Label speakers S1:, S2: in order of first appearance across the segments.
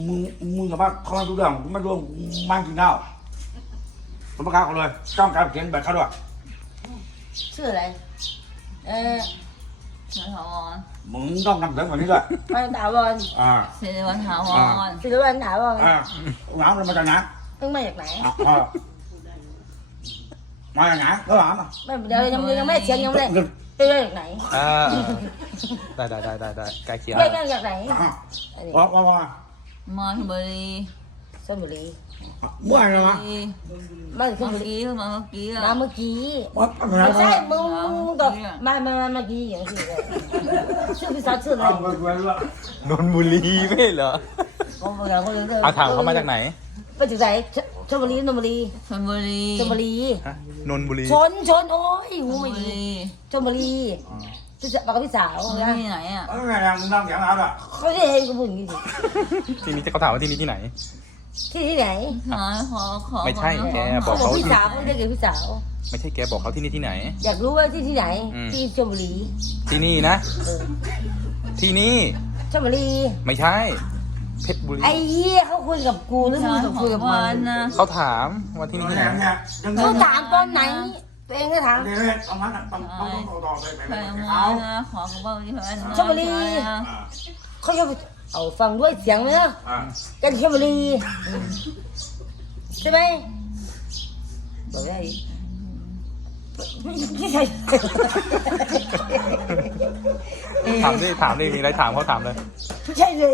S1: มึงกับว่าเขาไม่รู้เรื่องไม่รู้มันกินข้าวผมประกาศเขาเลยจ้องการเขียนแบบเขาด้วย
S2: ชื่ออะไร
S1: มึงต้องนำเสนอแบบนี้ด้วย
S2: วันถาวร
S3: สิริวัฒน์ถาวร
S2: สิริวัฒน์ถาวร
S1: น้ำมันมาจากไหน
S2: มึงมาจากไหน
S1: มาจากไหนก็หลาน
S2: ไม่เดี๋ยวยังไม่เชียงยังไม่ไปเรื่องไหน
S4: ได้ใกล้เคียง
S2: เรื่องจากไหน
S1: มา
S3: ชลบุรี
S2: ชลบุรี
S1: เมื่อไหร่มา
S2: มาชลบุรี
S3: มาเมื่อกี้
S2: ไม่ใช่มึงกับมาเมื่อกี้อย่างที่เลยชื่อพี่สาวชื่ออะไร
S4: นนบุรีไม่เหรอเอาถามเขามาจากไหน
S2: ไปจากไหนชลบุรีนนบุรี
S3: ชลบุรี
S2: ชลบุรี
S4: นนบุรี
S2: ชนโอ้ยหูยชลบุรีบอกกับพี่สาว
S3: ที่ไหนอ่ะ
S1: ไงมึงนั่งอย่างนั้นอ่ะ
S2: เขาจะเห็นกูพูดอย่างนี้
S4: ที่นี้เขาถามว่าที่นี่ที่ไหน
S2: ที่ไหน
S4: ไม่ใช่แกบอกเขา
S2: พี่สาวเขาเรียกพี่สาว
S4: ไม่ใช่แกบอกเขาที่นี่ที่ไหน
S2: อยากรู้ว่าที่ไหนที่ชลบุรี
S4: ที่นี่นะที่นี่
S2: ชลบุรี
S4: ไม่ใช่เพชรบุรี
S2: ไอ้เหี้ยเขาคุยกับกูหรือมึงคุยกับมัน
S4: นะเขาถามว่าที่นี่ที่ไหน
S2: เขาถามตอนไหนตัวเองก็ถาม
S1: เอางั้นต้องต่อไป
S3: เอาขอเขาบอกที่พัน
S2: ชลบุรีเขาจะเอาฟังด้วยเสียงเลยนะกันชลบุรีใช่ไหมบอกได้ไม่ใช่
S4: ถามดิมีอะไรถามเขาถามเลย
S2: ไม่ใช่เลย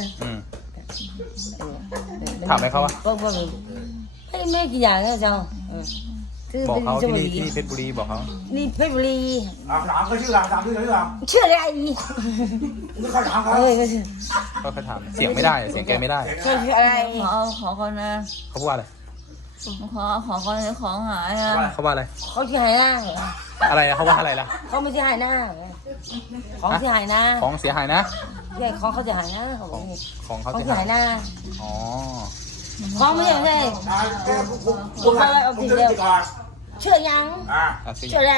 S4: ถามไหมเขาอะ
S2: ไม่กี่อย่างนะเจ้า
S4: บอกเขาที่นี่ที่เพชรบุรีบอกเขา
S2: นี่เพชรบุรี
S1: ถามเขาชื่ออะไรถามชื่ออะไร
S2: ชื่ออะไร
S1: ไม่ค่อยถามเขา
S4: เขาถามเสียงไม่ได้เสียงแกไม่ได้
S2: ชื่ออะไร
S3: ขอคนนะ
S4: เขาพูดอะไร
S3: ขอคนของหายนะ
S4: เขาว่าอะไร
S2: เขาที่หายหน้า
S4: อะไรนะเขาว่าอะไรล่ะ
S2: เขาไม่ที่หายหน้าของที่หายหน้า
S4: ของเสียหายนะ
S2: ใช่ของเขาจะหายหน้า
S4: ของเขา
S2: จะหายหน้า
S4: อ๋อ
S2: ของไม่ใช่ผมไปเอาทีเดียวเชื่อยังเชื่ออะไร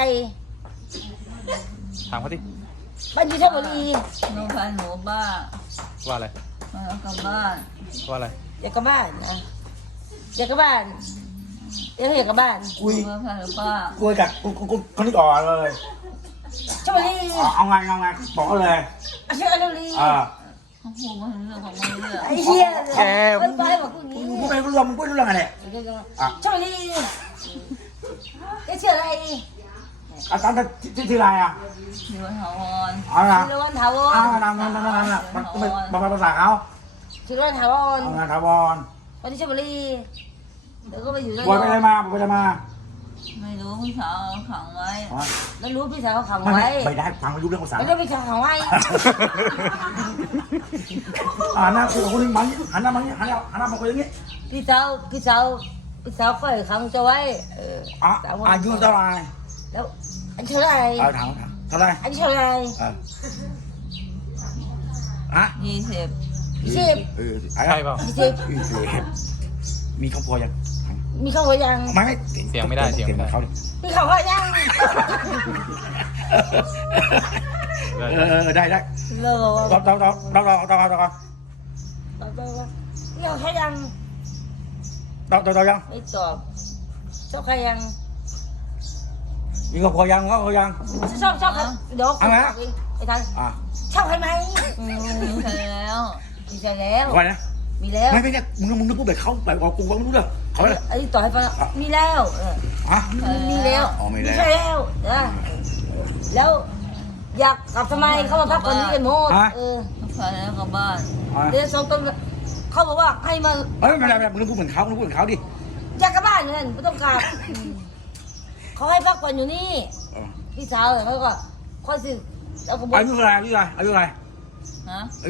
S4: ถามเขาดิ
S2: บ้านอยู่ชลบุรี
S3: น้องพันหนูบ้า
S4: ว่าอะไร
S3: มากลับบ้าน
S4: ว่าอะไร
S2: อยากกลับบ้านนะอยากกลับบ้านอยากกลับบ้าน
S1: คุย
S3: พันหรือป้า
S1: คุยกับคนที่ก่อนเลย
S2: ชลบุรี
S1: เอาไงบอกเขาเลย
S2: ชลบุรี
S3: เขาพูดว่าเรื่องของมันเรื่อง
S2: ไอ้เหี้ย
S4: แก
S2: ไปบอกกูนี้
S1: มึงไปรู้มึงพูดเรื่องอะไร
S2: ชลบุรีแกเชื่ออะไร
S1: อาจารย์ที่ไรอ่ะ
S3: สิริวัฒน์ถาวร
S2: สิริวัฒน์ถาวร
S1: นั่นบอกภาษาเขา
S2: สิริวัฒน์ถาวร
S1: ถาวร
S2: วันที่ชลบุรีเดี๋ยวก็ไปอยู่แล้ว
S1: บอยไปเลยมา
S3: ไม่รู้พี่สาวขังไว้
S2: ไม่รู้พี่สาวขังไว้
S1: ไม่ได้ฟังไม่รู้เรื่องภาษา
S2: ไม่ได้พี่สาวขังไว้
S1: หน้าคุยกับคนนี้มันหันหน้ามาคุยอย่างนี้
S2: พี่สาวค่อยขังจะไว้
S1: อายุเท่าไร
S2: แล้วอันเท่าไร
S1: ถามเท่าไร
S2: อันเท่าไร
S3: 20
S4: ใช่เปล่า
S1: มีครอบครัวยัง
S2: มีครอบครัวยัง
S1: ไม่
S4: เสียงไม่ได้
S2: เขามีครอบครัวยัง
S1: ได้ต่อมี
S2: เขายัง
S1: ต่อยัง
S2: ไม่ตอบชอบใครยัง
S1: มีครอบครัวยัง
S2: ชอบครับเดี๋ยวไอ้ทันชอบใครไหม
S3: มีใครแล้ว
S1: ใครนะ
S2: มีแล้ว
S1: ไม่เนี่ยมึงนึกพูดแบบเขาแบบกูฟังไม่รู้เรื่องเขาเลย
S2: ไอ้ต่อให้ฟังมีแล้วมีแล้วใช่แล้วแล้วอยากกลับทำไมเขามาพักคนนี้กันหมด
S3: ไปแล้วกลับบ้าน
S2: เดี๋ยวสองต้นเขาบอกว่าให้มา
S1: ไม่ได้มึงพูดเหมือนเขาดิ
S2: อยากกลับบ้านเงินไม่ต้องกลับเขาให้พักผ่อนอยู่นี่พี่สาวเขาก็ค่อยสิเอากระบอก
S1: อายุอะไร
S3: ฮะ
S1: อายุอะไร
S3: 20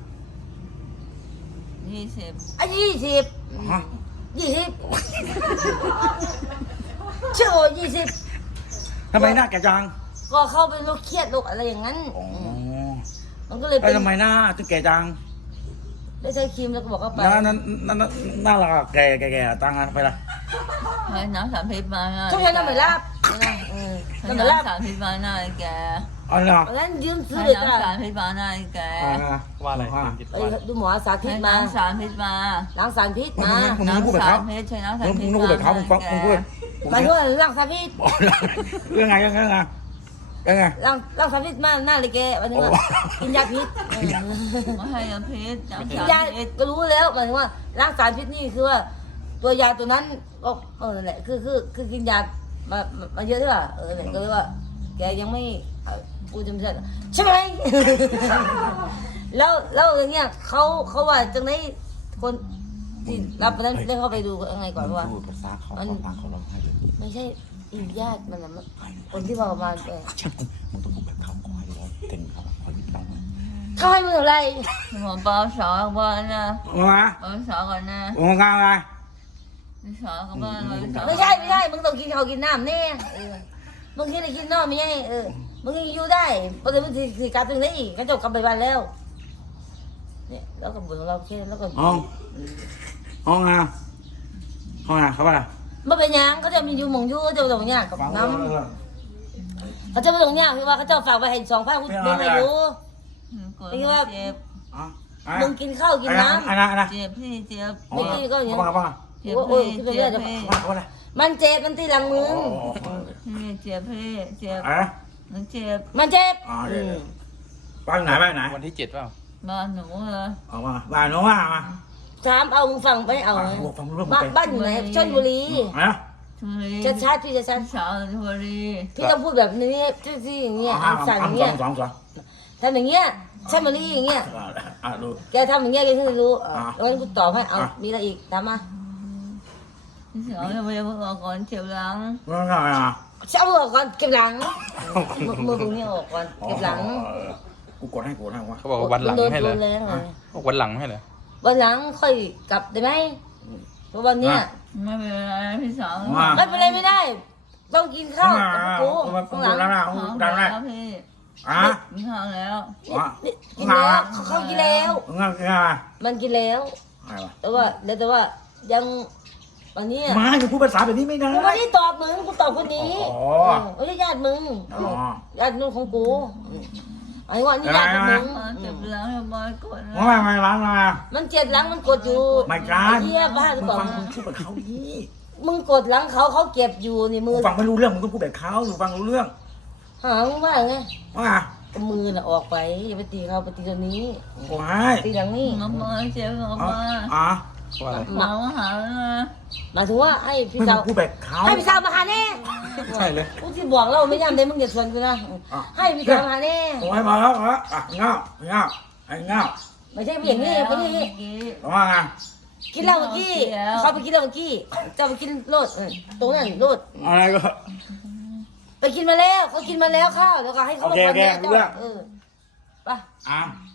S2: อายุ20ชื่อ20
S1: ทำไมหน้าแกจัง
S2: ก็เข้าเป็นโรคเครียดโรคอะไรอย่างนั้นมันก็เลย
S1: เป็นทำไมหน้าถึงแกจัง
S2: ได้ใช้ครีมแล้วก็บอกว่าไป
S1: น่ารักแกตั้งงานไปละ
S3: น้ำสารพิษมา
S2: ช่วงนั้นน้ำไม่รับ
S3: น้ำสารพิษมาหน้าแก
S1: อ๋อเหรอ
S2: วันนั้นยืมซื้อ
S3: ให้
S2: เลย
S3: น้ำ
S2: จ้ะ
S3: สารพิษมาหน่อยแก
S4: ว่าอะไร
S2: ไปดูหมอสาธิ
S3: ให้
S2: ตมา
S3: น้ำสารพิษมา
S2: ล้างสารพิษมา
S1: มึงพูดแบบ
S3: น้ำสา
S1: เขา
S3: รพิษใช้น้ำสาร
S1: มึง
S3: พิษ
S1: พูดแบบเขามึงฟังมึงพูด
S2: หมายถึงว่าล้างสารพิษ
S1: เรื่องไงเรื่องไงยังไง
S2: ล้างสารพิษมาหน้าเลยแกวันนี้ว่ากินยาพิษ
S3: ไม่ให้ยาพิษน้ำ
S2: กิน
S3: สาร
S2: ยา
S3: พิษ
S2: ก็รู้แล้วหมายถึงว่าล้างสารพิษนี่คือว่า ตัวยาตัวนั้นก็นั่นแหละคือกินยามาเยอะใช่ป่ะเนี่ยก็เลยว่า แกยังไม่กูจำไม่ได้ใช่ไหม แล้วอย่างเงี้ยเขาว่าจังไหนคนที่รับวันนั้นได้เข้าไปดูยังไงก่อนว่า
S1: พูดภาษาเขาเขาร้องไห้เลย
S2: ไม่ใช่อีกญาติมันน่ะคนที่มาประมาณ
S1: ช่างมึงต้องพูดแบบเขาขอให้ร้องเต็มเขาขอยิ้มตังค์
S2: เขาให้มึงเท่าไหร่
S3: หมอเปล่าสอนบ้านนะ
S1: มา
S3: เปล่าสอนก่อนนะ
S1: โอ้งานอะไร
S3: สอนกับบ้านเลยสอน
S2: ไม่ใช่มึงต้องกินข้าวกินน้ำแน่มึงกินอะไรกินนอกไม่ใช่มึงอยู่ได้เพราะเดี๋ยวมึงสิกลับถึงนี้เขาจะกลับไปบ้านแล้วเนี่ยแล้วก็บ่นเราแค่แล้วก็
S1: ห้องอ่ะเขาว่าอะไร
S2: ไม่เป็นยังเขาจะมีอยู่หมองอยู่เขาจะตรงเนี้ยกับน้ำเขาจะไปตรงเนี้ยคือว่าเขาจะฝากไปให้2,000กูมึงไม่รู้
S3: เจ็บ
S2: มึงกินข้าวกินน้ำ
S1: อะไร
S3: เจ็บพี่เจ็บ
S2: ไม่กินก็อย่างนี้
S1: บ้า
S3: เจ็บ
S2: โอ้
S3: พี่
S2: ยขึ้นไป
S3: เจ็
S2: เรื่อย
S3: บพี่
S1: อะไร
S2: มันเจ็บมันที่หลังมึง
S3: พี่เจ็บพี่เจ็บ
S1: อะไร
S3: มันเจ็บ
S2: มันเจ็บ
S1: บ้านไหน
S4: วันที่ 7เปล่า
S3: บ้านหนูเหรอ
S1: ออกมาบ้านน้องว่ามา
S2: ถามเอามึงฟังไปเอาไง
S1: ฟังเรื่อง
S2: บ้านอยู่ไหนชลบุรี
S1: นะ
S3: ทุเรี
S2: ชัดพี่จะชัด
S3: สาวทุเรี
S2: พี่ต้องพูดแบบนี้ที่อย่างเงี้ยสั่นอย่างเงี้ย
S1: สอง
S2: ทำอย่างเงี้ยชลบุรีอย่างเงี้ย
S1: ดู
S2: แกทำอย่างเงี้ยแกถึงจะรู้แล้วงั้นกูตอบให้เอามีอะไรอีกถามมา
S3: สาวจะไปบอกก่อนเจ็บหลัง
S1: ว่าไงอ่ะ
S2: เช้าออกก่อนเก็บหลังมือตรงนี้ออกก่อนเก็บหลัง
S1: กูกดให้ว่า
S4: เขาบอกว่าวันหลังให้เลย
S2: เลย
S4: บอกวันหลังให้เลย
S2: วันหลังค่อยกลับได้ไหมเพราะวันเนี้ย
S3: ไม่เป็นไรพี่สาว
S2: ไม่เป็นไรไม่ได้ ต้องกินข้าวกับกูข้างหลัง
S3: แล้วพี่
S1: อ่ะ
S3: มีข้าวแล้ว
S2: กินแล้วเขากินแล้ว
S1: งั้นไง
S2: มันกินแล้ว
S1: อะไรวะ
S2: แต่ว่ายังวันนี้
S1: มาอยู่พูดภาษาแบบนี้ไม่ได้
S2: กูไม่ได้ตอบมึงกูตอบคนนี้ไม่ใช่ญาติมึงญาติมึงของกูไอ้ว่านี่ญาติมึง
S3: เจ็บหลังบ่อยกด
S1: ไม่ร้านมา
S2: มันเจ็บหลังมันกดอยู่
S1: ไม่กล้า
S2: เฮียบ้าหรือเปล่า
S1: ฟังมึงพูดแบบเขาดี
S2: มึงกดหลังเขาเก็บอยู่นี่มือ
S1: ฟังไม่รู้เรื่องมึงต้องพูดแบบเขาอยู่ฟังรู้เรื่อง
S2: หามึงว่าไง
S1: ว่า
S2: มือน่ะออกไปอย่าไปตีเขาไปตีตัวนี้
S1: โอ้ย
S2: ตีหลังนี่
S3: มาบ่อยเจ็บมาบ่อย
S1: อ่ะ
S4: ว่าอะไร
S3: หมาหาแล้วนะ
S2: หมายถึงว่าให้พี่
S1: มึง
S2: สาว
S1: พูดแบบเขา
S2: ให้พี่สาวมาหาแน่
S4: ใช่เลย
S2: กูที่บอกเราไม่ยามได้มึงอย่าชวนกูนะให้พี่สาวมาหาแน่
S1: โอ้ยมาแล้วอ่ะเงาไอ้เงา
S2: ไม่ใช่ผู้หญิงนี่คนนี้
S1: ว่าไง
S2: กินเหล้าเมื่อกี้เขาไปกินเหล้าเมื่อกี้เจ้าไปกินโลดตรงนั้นโลด
S1: อะไรก็
S2: ไปกินมาแล้วเขากินมาแล้วข้าวแล้วก็ให้เขา
S1: โอเค
S2: ไป
S1: รู้เรื่อง
S2: ไป
S1: อ่ะ